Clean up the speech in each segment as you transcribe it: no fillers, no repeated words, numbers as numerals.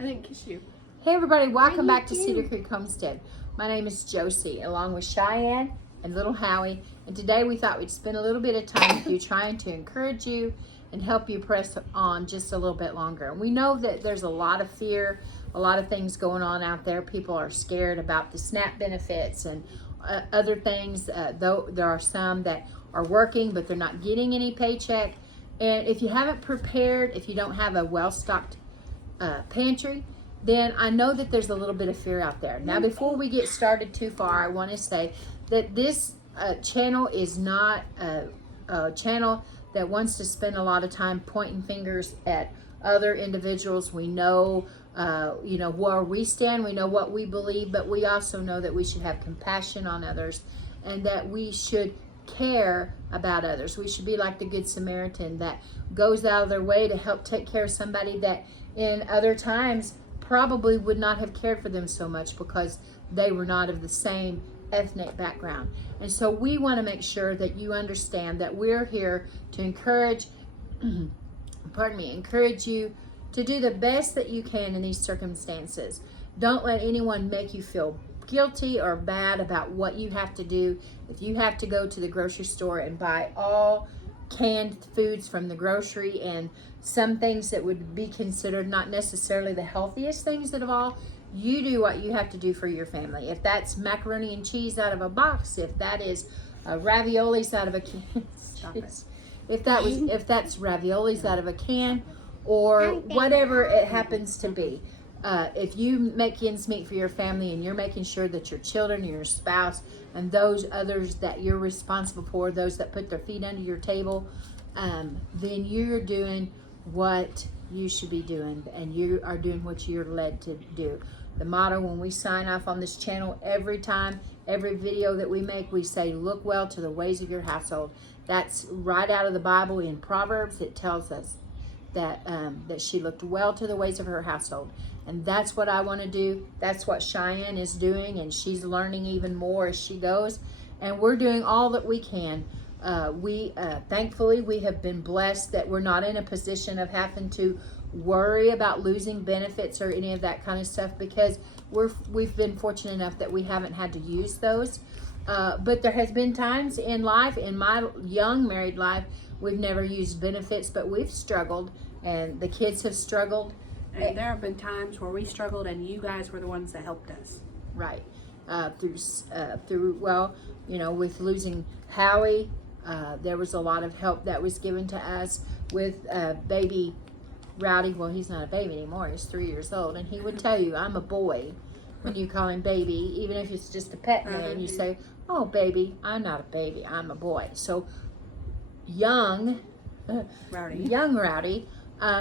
I didn't kiss you. Hey everybody, welcome back to Cedar Creek Homestead. My name is Josie, along with Cheyenne and little Howie. And today we thought we'd spend a little bit of time with you trying to encourage you and help you press on just a little bit longer. And we know that there's a lot of fear, a lot of things going on out there. People are scared about the SNAP benefits and other things, though there are some that are working, but they're not getting any paycheck. And if you haven't prepared, if you don't have a well-stocked pantry, then I know that there's a little bit of fear out there. Now, before we get started too far, I want to say that this channel is not a channel that wants to spend a lot of time pointing fingers at other individuals. We know, where we stand. We know what we believe, but we also know that we should have compassion on others and that we should care about others. We should be like the Good Samaritan that goes out of their way to help take care of somebody that in other times probably would not have cared for them so much because they were not of the same ethnic background. And so we want to make sure that you understand that we're here to encourage encourage you to do the best that you can in these circumstances. Don't let anyone make you feel guilty or bad about what you have to do. If you have to go to the grocery store and buy all canned foods from the grocery and some things that would be considered not necessarily the healthiest things of all, you do what you have to do for your family. If that's macaroni and cheese out of a box, if that is raviolis out of a can, if that's raviolis out of a can, or whatever it happens to be. If you make ends meet for your family and you're making sure that your children, your spouse, and those others that you're responsible for, those that put their feet under your table, then you're doing what you should be doing, and you are doing what you're led to do. The motto when we sign off on this channel, every time, every video that we make, we say, look well to the ways of your household. That's right out of the Bible. In Proverbs, it tells us that she looked well to the ways of her household. And that's what I want to do. That's what Cheyenne is doing, and she's learning even more as she goes. And we're doing all that we can. Thankfully, we have been blessed that we're not in a position of having to worry about losing benefits or any of that kind of stuff, because we've been fortunate enough that we haven't had to use those. But there has been times in life, in my young married life, we've never used benefits, but we've struggled, and the kids have struggled. And there have been times where we struggled, and you guys were the ones that helped us. Right. With losing Howie, there was a lot of help that was given to us with baby Rowdy. Well, he's not a baby anymore. He's 3 years old, and he would tell you, I'm a boy when you call him baby, even if it's just a pet name. You say, oh, baby. I'm not a baby. I'm a boy. So young Rowdy,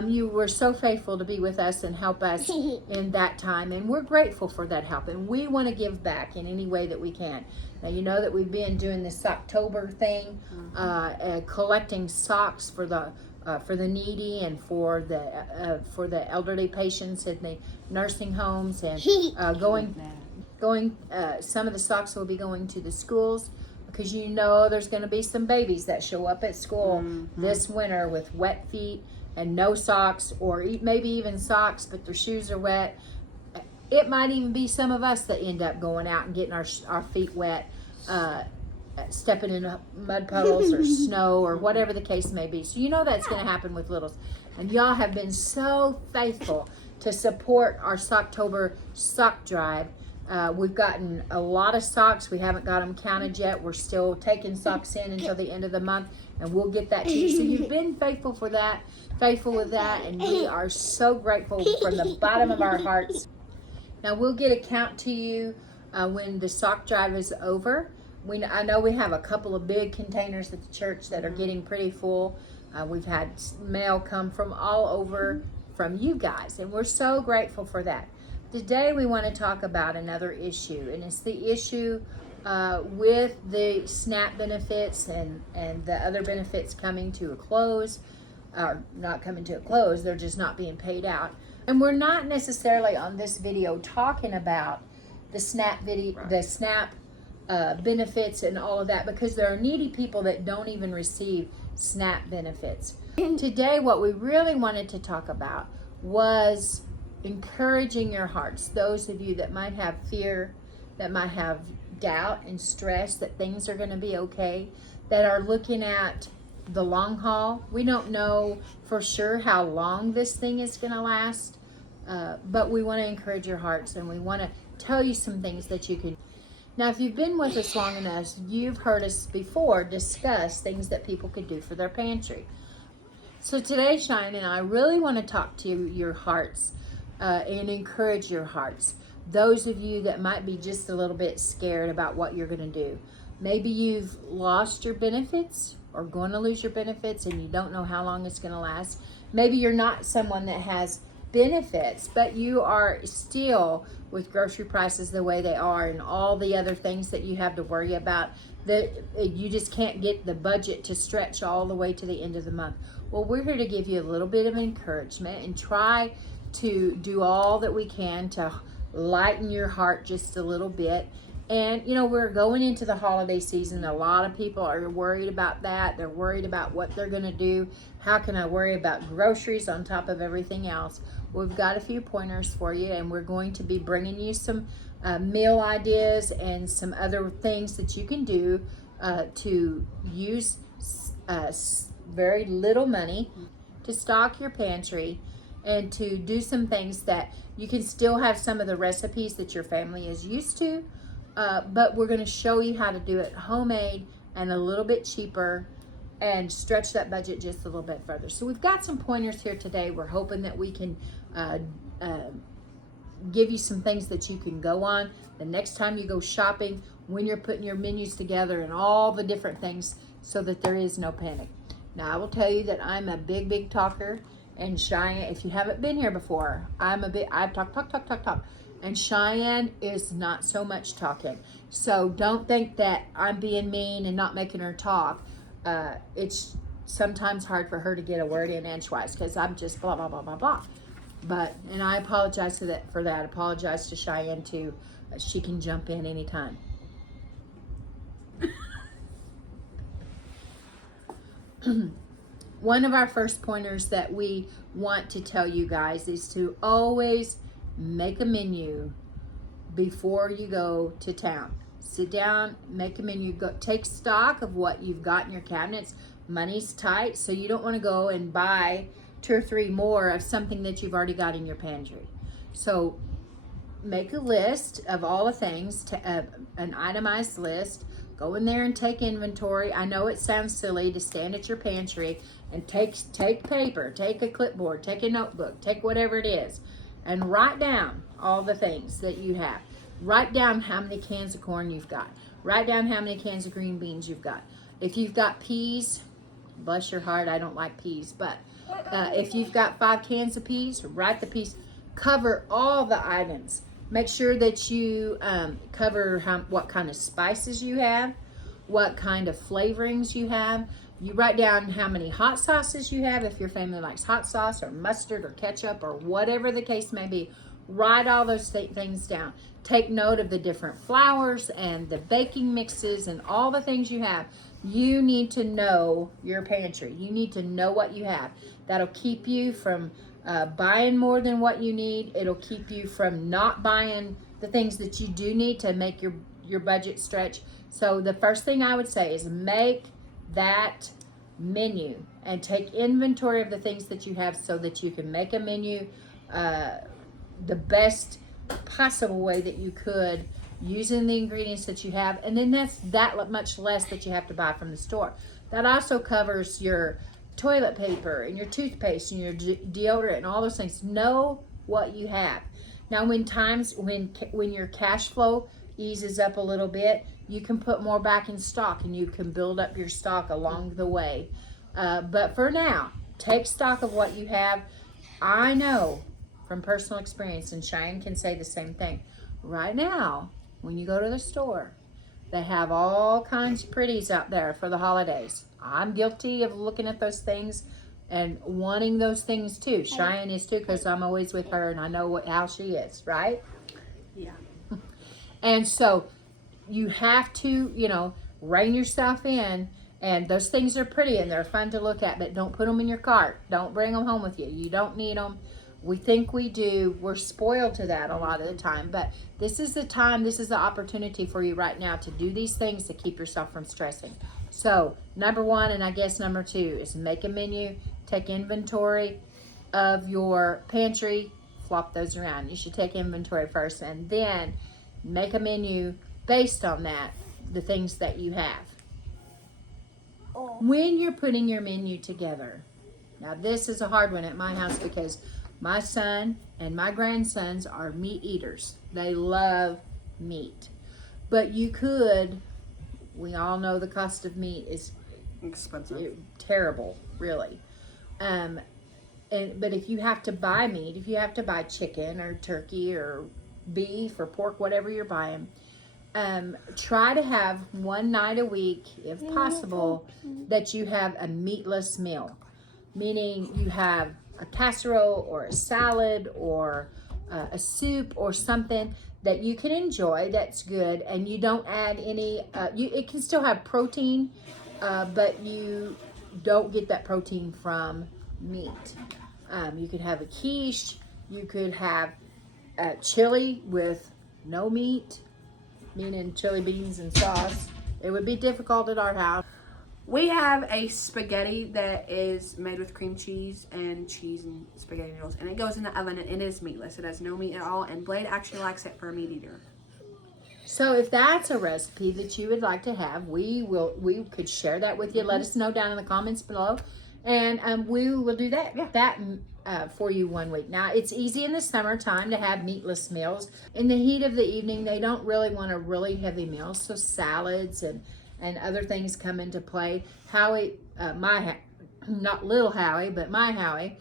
you were so faithful to be with us and help us in that time, and we're grateful for that help, and we want to give back in any way that we can. Now, you know that we've been doing this October thing, collecting socks for the needy and for the elderly patients in the nursing homes, and some of the socks will be going to the schools, because you know there's going to be some babies that show up at school this winter with wet feet and no socks, or maybe even socks, but their shoes are wet. It might even be some of us that end up going out and getting our feet wet, stepping in mud puddles or snow or whatever the case may be. So you know that's going to happen with littles. And y'all have been so faithful to support our Socktober sock drive. We've gotten a lot of socks. We haven't got them counted yet. We're still taking socks in until the end of the month, and we'll get that to you. So you've been faithful with that, and we are so grateful from the bottom of our hearts. Now, we'll get a count to you when the sock drive is over. I know we have a couple of big containers at the church that are getting pretty full. We've had mail come from all over from you guys, and we're so grateful for that. Today we want to talk about another issue, and it's the issue with the SNAP benefits and the other benefits coming to a close, or not coming to a close, they're just not being paid out. And we're not necessarily on this video talking about the SNAP benefits and all of that, because there are needy people that don't even receive SNAP benefits. Today, what we really wanted to talk about was encouraging your hearts. Those of you that might have fear, that might have doubt and stress that things are going to be okay, that are looking at the long haul. We don't know for sure how long this thing is going to last, but we want to encourage your hearts, and we want to tell you some things that you can. Now, if you've been with us long enough, you've heard us before discuss things that people could do for their pantry. So today, Cheyenne and I really want to talk to your hearts and encourage your hearts. Those of you that might be just a little bit scared about what you're going to do. Maybe you've lost your benefits or going to lose your benefits and you don't know how long it's going to last. Maybe you're not someone that has benefits, but you are still, with grocery prices the way they are and all the other things that you have to worry about, that you just can't get the budget to stretch all the way to the end of the month. Well, we're here to give you a little bit of encouragement and try to do all that we can to lighten your heart just a little bit. And you know, we're going into the holiday season. A lot of people are worried about that. They're worried about what they're going to do. How can I worry about groceries on top of everything else? We've got a few pointers for you, and we're going to be bringing you some meal ideas and some other things that you can do to use very little money to stock your pantry and to do some things that you can still have some of the recipes that your family is used to, but we're going to show you how to do it homemade and a little bit cheaper and stretch that budget just a little bit further. So we've got some pointers here today. We're hoping that we can give you some things that you can go on the next time you go shopping, when you're putting your menus together and all the different things, so that there is no panic. Now, I will tell you that I'm a big talker, and Cheyenne, if you haven't been here before, I talk. And Cheyenne is not so much talking. So don't think that I'm being mean and not making her talk. It's sometimes hard for her to get a word in edgewise because I'm just blah, blah, blah, blah, blah. But, and I apologize for that. Apologize to Cheyenne too. She can jump in anytime. One of our first pointers that we want to tell you guys is to always make a menu before you go to town. Sit down, make a menu, go take stock of what you've got in your cabinets. Money's tight, so you don't want to go and buy 2 or 3 more of something that you've already got in your pantry. So make a list of all the things, an itemized list. Go in there and take inventory. I know it sounds silly to stand at your pantry and take paper, take a clipboard, take a notebook, take whatever it is, and write down all the things that you have. Write down how many cans of corn you've got. Write down how many cans of green beans you've got. If you've got peas, bless your heart, I don't like peas, but if you've got 5 cans of peas, write the peas. Cover all the items. Make sure that you cover what kind of spices you have, what kind of flavorings you have. You write down how many hot sauces you have, if your family likes hot sauce or mustard or ketchup or whatever the case may be. Write all those things down. Take note of the different flours and the baking mixes and all the things you have. You need to know your pantry. You need to know what you have. That'll keep you from buying more than what you need. It'll keep you from not buying the things that you do need to make your budget stretch. So the first thing I would say is make that menu and take inventory of the things that you have so that you can make a menu the best possible way that you could, using the ingredients that you have. And then that's that much less that you have to buy from the store. That also covers your toilet paper and your toothpaste and your deodorant and all those things. Know what you have. Now, when your cash flow eases up a little bit, you can put more back in stock and you can build up your stock along the way. But for now, take stock of what you have. I know from personal experience, and Cheyenne can say the same thing. Right now, when you go to the store, they have all kinds of pretties out there for the holidays. I'm guilty of looking at those things and wanting those things too. Cheyenne is too, because I'm always with her and I know how she is, right? Yeah. And so you have to, rein yourself in. And those things are pretty and they're fun to look at, but don't put them in your cart. Don't bring them home with you. You don't need them. We think we do. We're spoiled to that a lot of the time. But this is the time, this is the opportunity for you right now to do these things to keep yourself from stressing. So, number one, and I guess number two, is make a menu, take inventory of your pantry, flop those around. You should take inventory first and then make a menu based on that, the things that you have. When you're putting your menu together, now this is a hard one at my house because my son and my grandsons are meat eaters. They love meat. But you could, we all know the cost of meat is Expensive. terrible, really. But if you have to buy meat, if you have to buy chicken or turkey or beef or pork, whatever you're buying, try to have one night a week, if possible, that you have a meatless meal. Meaning you have a casserole or a salad or a soup or something that you can enjoy that's good, and you don't add any, it can still have protein, but you don't get that protein from meat. You could have a quiche, you could have chili with no meat, meaning chili beans and sauce. It would be difficult at our house. We have a spaghetti that is made with cream cheese and spaghetti noodles, and it goes in the oven, and it is meatless. It has no meat at all, and Blade actually likes it for a meat eater. So if that's a recipe that you would like to have, we could share that with you. Let us know down in the comments below, and we will do that for you one week. Now, it's easy in the summertime to have meatless meals. In the heat of the evening, they don't really want a really heavy meal, so salads and other things come into play. Howie, not little Howie, but my Howie,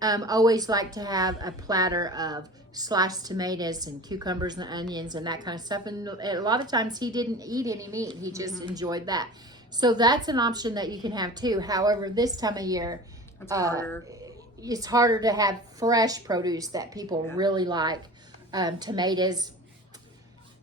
always like to have a platter of sliced tomatoes and cucumbers and onions and that kind of stuff. And a lot of times he didn't eat any meat. He just enjoyed that. So that's an option that you can have too. However, this time of year, it's harder to have fresh produce that people really like. Tomatoes.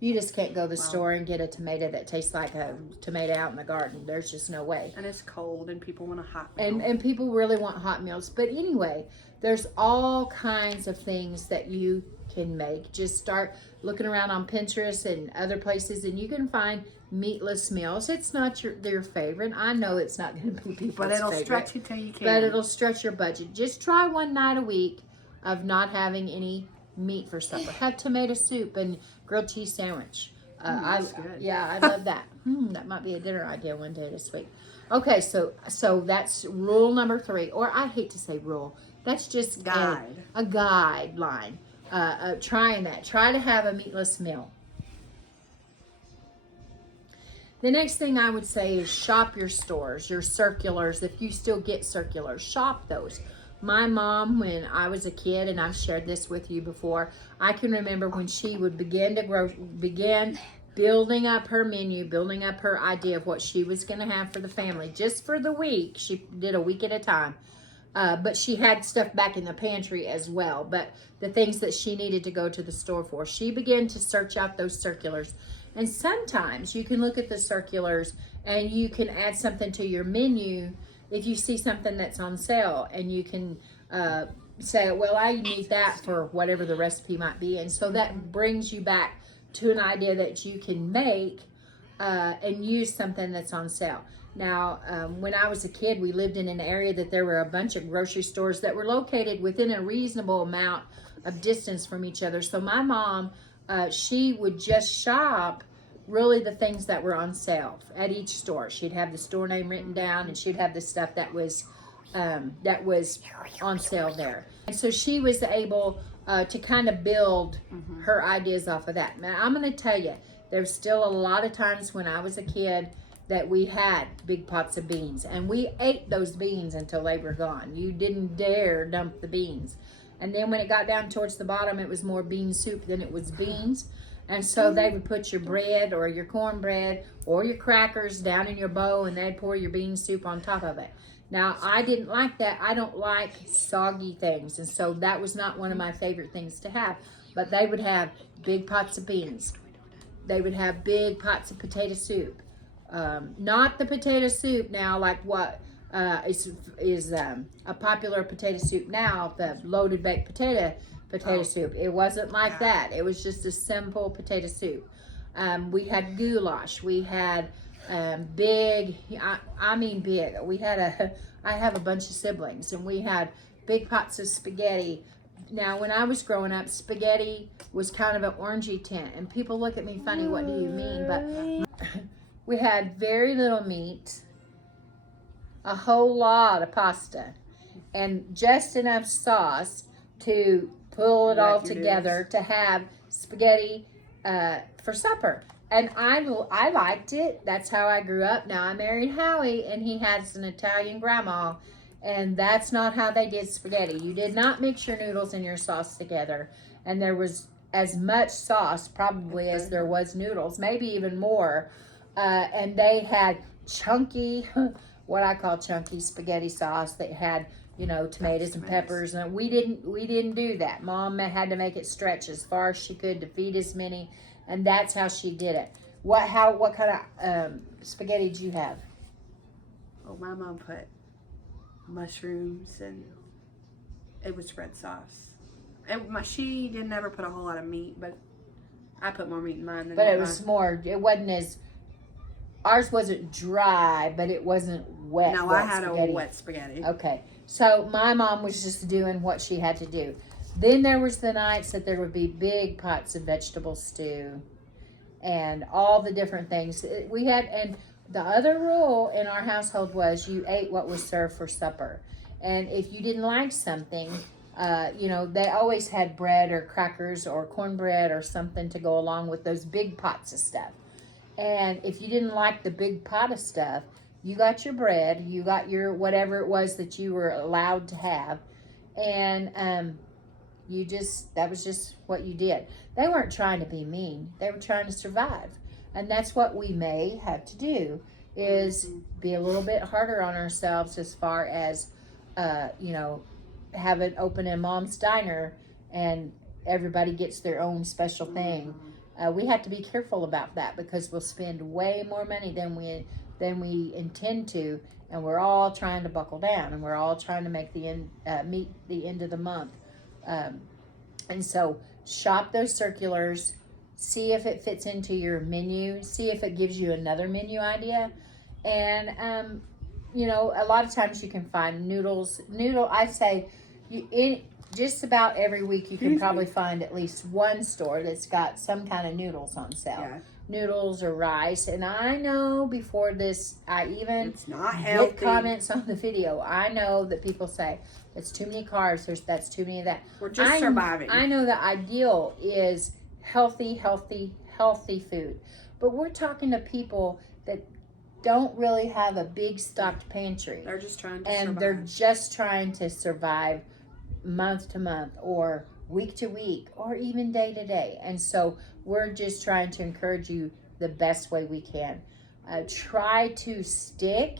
You just can't go to the store and get a tomato that tastes like a tomato out in the garden. There's just no way. And it's cold, and people want a hot meal. And people really want hot meals. But anyway, there's all kinds of things that you can make. Just start looking around on Pinterest and other places, and you can find meatless meals. It's not their favorite. I know it's not going to be people's But it'll favorite, stretch you till you can. But it'll stretch your budget. Just try one night a week of not having any meat for supper. Have tomato soup and grilled cheese sandwich. That's good. Yeah, I love that. That might be a dinner idea one day this week. Okay, so that's rule number 3, or I hate to say rule. That's just a guideline. Trying that. Try to have a meatless meal. The next thing I would say is shop your stores, your circulars. If you still get circulars, shop those. My mom, when I was a kid, and I've shared this with you before, I can remember when she would begin building up her menu, building up her idea of what she was going to have for the family, just for the week. She did a week at a time. But she had stuff back in the pantry as well. But the things that she needed to go to the store for, she began to search out those circulars. And sometimes you can look at the circulars and you can add something to your menu if you see something that's on sale, and you can say, well, I need that for whatever the recipe might be. And so that brings you back to an idea that you can make and use something that's on sale. Now, when I was a kid, we lived in an area that there were a bunch of grocery stores that were located within a reasonable amount of distance from each other. So my mom, she would just shop really the things that were on sale at each store. She'd have the store name written down, and she'd have the stuff that was on sale there. And so she was able to kind of build her ideas off of that. Now, I'm going to tell you, there's still a lot of times when I was a kid that we had big pots of beans, and we ate those beans until they were gone. You didn't dare dump the beans. And then when it got down towards the bottom, it was more bean soup than it was beans. And so they would put your bread or your cornbread or your crackers down in your bowl, and they'd pour your bean soup on top of it. Now, I didn't like that. I don't like soggy things. And so that was not one of my favorite things to have. But they would have big pots of beans. They would have big pots of potato soup. Not the potato soup now like what is a popular potato soup now, the loaded baked potato soup. It wasn't like that. It was just a simple potato soup. We had goulash. We had big, I mean big. I have a bunch of siblings, and we had big pots of spaghetti. Now, when I was growing up, spaghetti was kind of an orangey tint, and people look at me funny, what do you mean? But we had very little meat, a whole lot of pasta, and just enough sauce to pull it all together to have spaghetti for supper. And I liked it. That's how I grew up. Now I married Howie, and he has an Italian grandma, and that's not how they did spaghetti. You did not mix your noodles and your sauce together, and there was as much sauce probably as there was noodles, maybe even more. And they had chunky, what I call chunky spaghetti sauce that had, you know, tomatoes and peppers, and we didn't do that. Mom had to make it stretch as far as she could to feed as many, and that's how she did it. What kind of spaghetti did you have? Oh, my mom put mushrooms, and it was red sauce. She didn't ever put a whole lot of meat, but I put more meat in mine than But it was more, it wasn't as, ours wasn't dry, but it wasn't wet. No, I had a wet spaghetti. Okay. So my mom was just doing what she had to do. Then there was the nights that there would be big pots of vegetable stew and all the different things we had. And the other rule in our household was you ate what was served for supper. And if you didn't like something, you know, they always had bread or crackers or cornbread or something to go along with those big pots of stuff. And if you didn't like the big pot of stuff, you got your bread, you got your whatever it was that you were allowed to have, and that was just what you did. They weren't trying to be mean. They were trying to survive. And that's what we may have to do, is be a little bit harder on ourselves as far as, you know, have it open in Mom's Diner and everybody gets their own special thing. We have to be careful about that, because we'll spend way more money than we intend to, and we're all trying to buckle down, and we're all trying to make meet the end of the month. And so shop those circulars, see if it fits into your menu, see if it gives you another menu idea. And you know, a lot of times you can find noodles. I say just about every week you can probably find at least one store that's got some kind of noodles on sale. Yeah. Noodles or rice. And I know before this, I even get comments on the video. I know that people say, that's too many carbs, that's too many of that. We're just surviving. I know the ideal is healthy food. But we're talking to people that don't really have a big stocked pantry. They're just trying to survive. And they're just trying to survive month to month, or week to week, or even day to day. And so we're just trying to encourage you the best way we can. Try to stick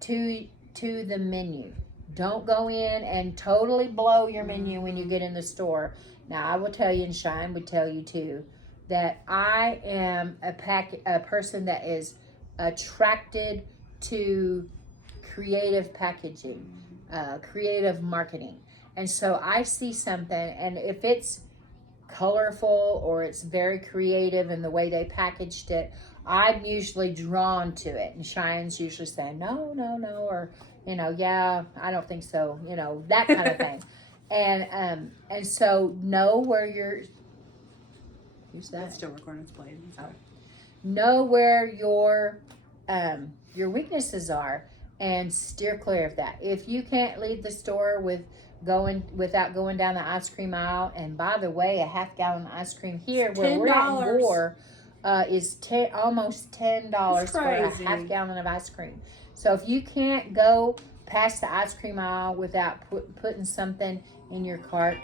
to the menu. Don't go in and totally blow your menu when you get in the store. Now, I will tell you, and Cheyenne would tell you too, that I am a person that is attracted to creative packaging, creative marketing. And so I see something, and if it's colorful or it's very creative in the way they packaged it, I'm usually drawn to it. And Cheyenne's usually saying, no, or, you know, yeah, I don't think so, you know, that kind of thing. And so know where who's that? It's still recording, it's playing. Know where your weaknesses are and steer clear of that. If you can't leave the store without going down the ice cream aisle, and by the way, a half-gallon ice cream here where we're at Gore is almost $10 for a half-gallon of ice cream. So if you can't go past the ice cream aisle without putting something in your cart,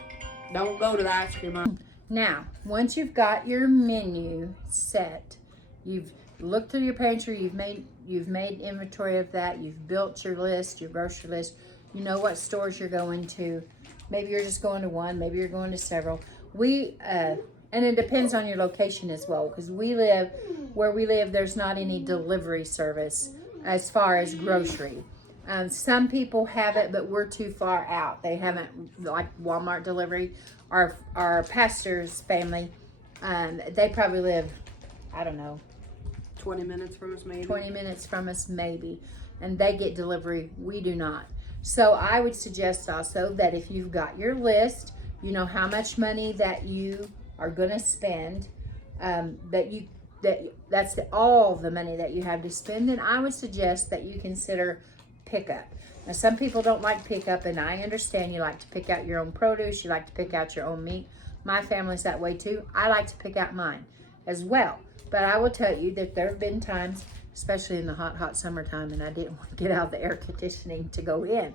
don't go to the ice cream aisle. Now, once you've got your menu set, you've looked through your pantry, you've made inventory of that, you've built your list, your grocery list. You know what stores you're going to. Maybe you're just going to one, maybe you're going to several. And it depends on your location as well, because where we live, there's not any delivery service as far as grocery. Some people have it, but we're too far out. They haven't, like Walmart delivery. Our pastor's family, they probably live, I don't know, 20 minutes from us, maybe. 20 minutes from us, maybe. And they get delivery. We do not. So I would suggest also that if you've got your list, you know how much money that you are going to spend, that's all the money that you have to spend, and I would suggest that you consider pickup. Now, some people don't like pickup, and I understand. You like to pick out your own produce, you like to pick out your own meat. My family's that way too. I like to pick out mine as well. But I will tell you that there have been times, especially in the hot summertime, and I didn't want to get out of the air conditioning to go in.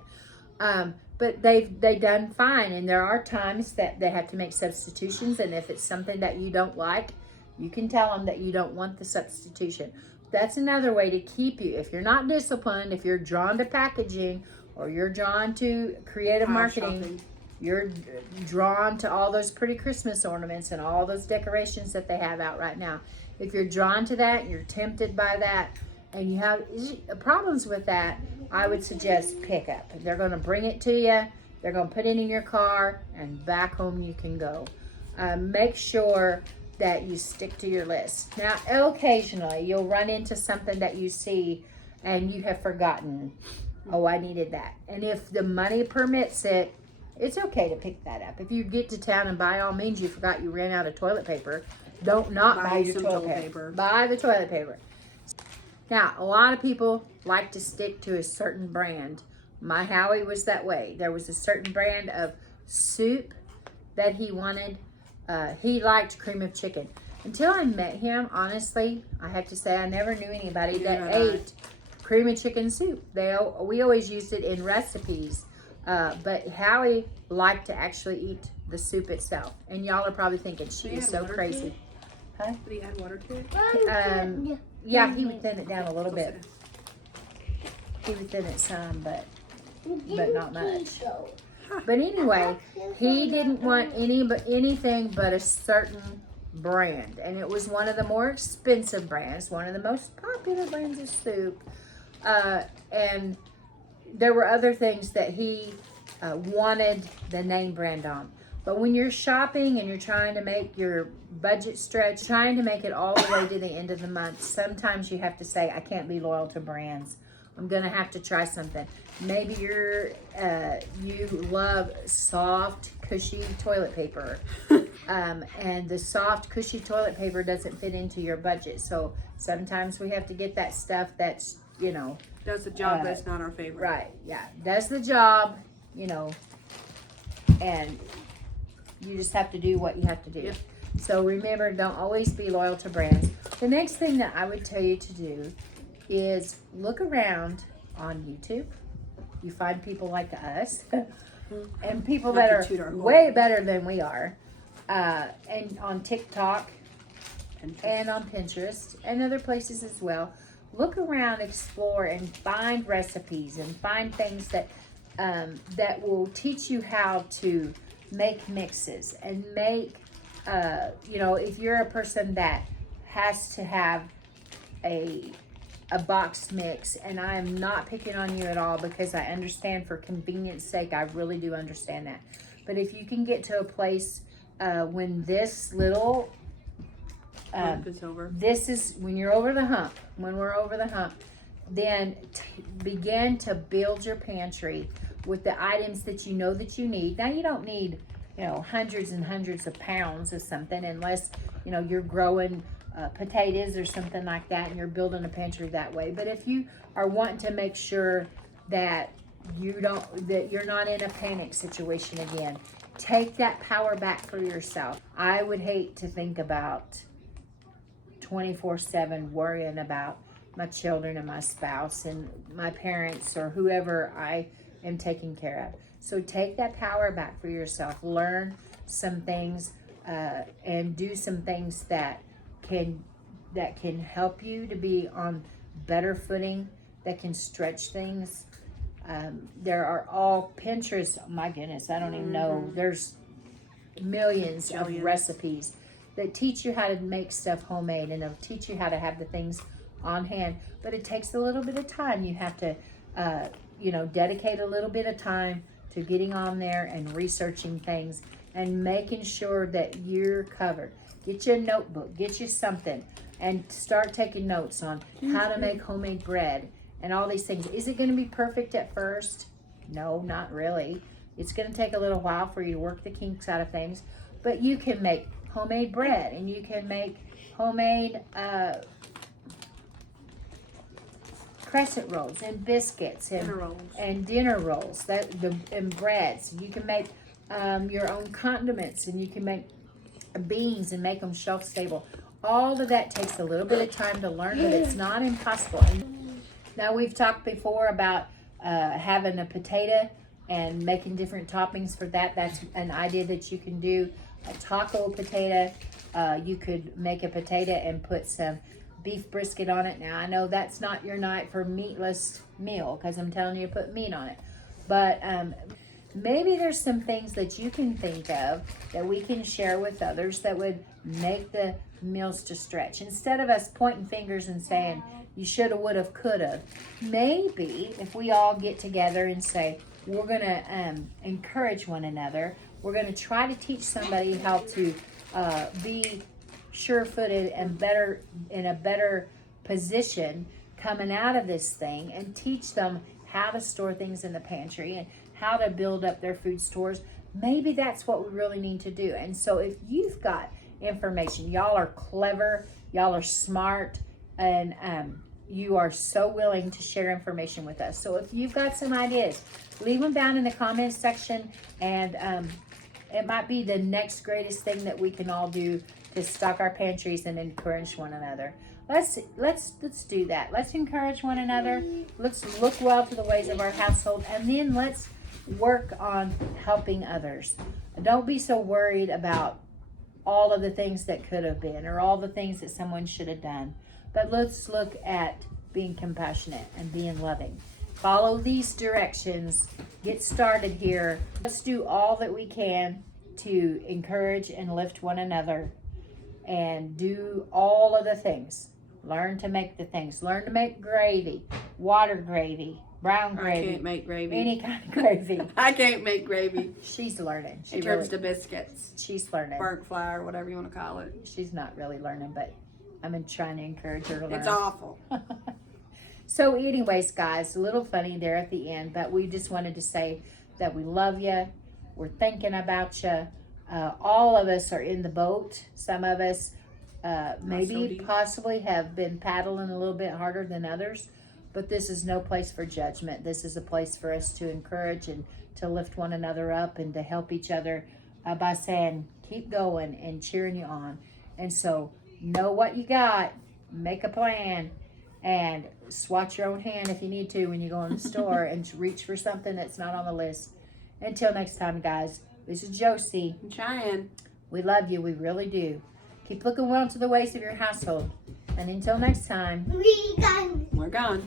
But they've done fine, and there are times that they have to make substitutions, and if it's something that you don't like, you can tell them that you don't want the substitution. That's another way to keep you. If you're not disciplined, if you're drawn to packaging, or you're drawn to creative marketing, shopping. You're drawn to all those pretty Christmas ornaments and all those decorations that they have out right now. If you're drawn to that, you're tempted by that, and you have problems with that, I would suggest pickup. They're going to bring it to you. They're going to put it in your car, and back home you can go. Make sure that you stick to your list. Now, occasionally you'll run into something that you see and you have forgotten, oh, I needed that. And if the money permits it, it's okay to pick that up. If you get to town and by all means you forgot you ran out of toilet paper, don't not buy your toilet paper. Buy the toilet paper. Now, a lot of people like to stick to a certain brand. My Howie was that way. There was a certain brand of soup that he wanted. He liked cream of chicken. Until I met him, honestly, I have to say I never knew anybody that ate cream of chicken soup. We always used it in recipes. But Howie liked to actually eat the soup itself. And y'all are probably thinking, she is so crazy. Huh? Did he add water to it? Yeah, he would thin it down a little bit. He would thin it some, but not much. But anyway, he didn't want anything but a certain brand. And it was one of the more expensive brands, one of the most popular brands of soup. And there were other things that he wanted the name brand on. But when you're shopping and you're trying to make your budget stretch, trying to make it all the way to the end of the month, sometimes you have to say, I can't be loyal to brands. I'm going to have to try something. Maybe you love soft, cushy toilet paper. And the soft, cushy toilet paper doesn't fit into your budget. So sometimes we have to get that stuff that's, does the job, but it's not our favorite. Right, yeah. Does the job, and you just have to do what you have to do. Yep. So remember, don't always be loyal to brands. The next thing that I would tell you to do is look around on YouTube. You find people like us and people that are way better than we are. And on TikTok and on Pinterest and other places as well. Look around, explore, and find recipes and find things that that will teach you how to make mixes and make, if you're a person that has to have a box mix, and I am not picking on you at all because I understand for convenience sake, I really do understand that. But if you can get to a place when this little this is when you're over the hump. When we're over the hump, then begin to build your pantry with the items that you know that you need. Now you don't need, hundreds and hundreds of pounds of something unless, you're growing potatoes or something like that and you're building a pantry that way. But if you are wanting to make sure that you're not in a panic situation again, take that power back for yourself. I would hate to think about 24/7 worrying about my children and my spouse and my parents or whoever I am taking care of. So take that power back for yourself. Learn some things and do some things that can help you to be on better footing, that can stretch things. There are all Pinterest, my goodness, I don't even know. There's millions of recipes that teach you how to make stuff homemade, and they'll teach you how to have the things on hand. But it takes a little bit of time. You have to you know, dedicate a little bit of time to getting on there and researching things and making sure that you're covered. Get you a notebook, get you something, and start taking notes on how to make homemade bread and all these things. Is it going to be perfect at first? No, not really. It's going to take a little while for you to work the kinks out of things, but you can make homemade bread, and you can make homemade crescent rolls and biscuits and dinner rolls and breads. You can make your own condiments, and you can make beans and make them shelf stable. All of that takes a little bit of time to learn, but it's not impossible. Now, we've talked before about having a potato and making different toppings for that. That's an idea that you can do. A taco potato, you could make a potato and put some beef brisket on it. Now, I know that's not your night for meatless meal, because I'm telling you to put meat on it. But maybe there's some things that you can think of that we can share with others that would make the meals to stretch. Instead of us pointing fingers and saying, you shoulda, woulda, coulda, maybe if we all get together and say, we're going to encourage one another. We're going to try to teach somebody how to be sure-footed and better in a better position coming out of this thing, and teach them how to store things in the pantry and how to build up their food stores. Maybe that's what we really need to do. And so if you've got information, y'all are clever, y'all are smart, and you are so willing to share information with us. So if you've got some ideas, leave them down in the comments section, and it might be the next greatest thing that we can all do to stock our pantries and encourage one another. Let's do that. Let's encourage one another. Let's look well to the ways of our household, and then let's work on helping others. Don't be so worried about all of the things that could have been, or all the things that someone should have done. But let's look at being compassionate and being loving. Follow these directions. Get started here. Let's do all that we can to encourage and lift one another, and do all of the things. Learn to make the things. Learn to make gravy, water gravy, brown gravy. I can't make gravy. Any kind of gravy. I can't make gravy. She's learning. In terms of biscuits. She's learning. Burnt flour, whatever you want to call it. She's not really learning, but I'm trying to encourage her to learn. It's awful. So anyways, guys, a little funny there at the end, but we just wanted to say that we love you. We're thinking about you. All of us are in the boat. Some of us maybe possibly have been paddling a little bit harder than others, but this is no place for judgment. This is a place for us to encourage and to lift one another up, and to help each other by saying, keep going, and cheering you on. And so know what you got, make a plan, and swatch your own hand if you need to when you go in the store and reach for something that's not on the list. Until next time, guys, this is Josie. And Cheyenne. We love you. We really do. Keep looking well to the ways of your household. And until next time, We're gone.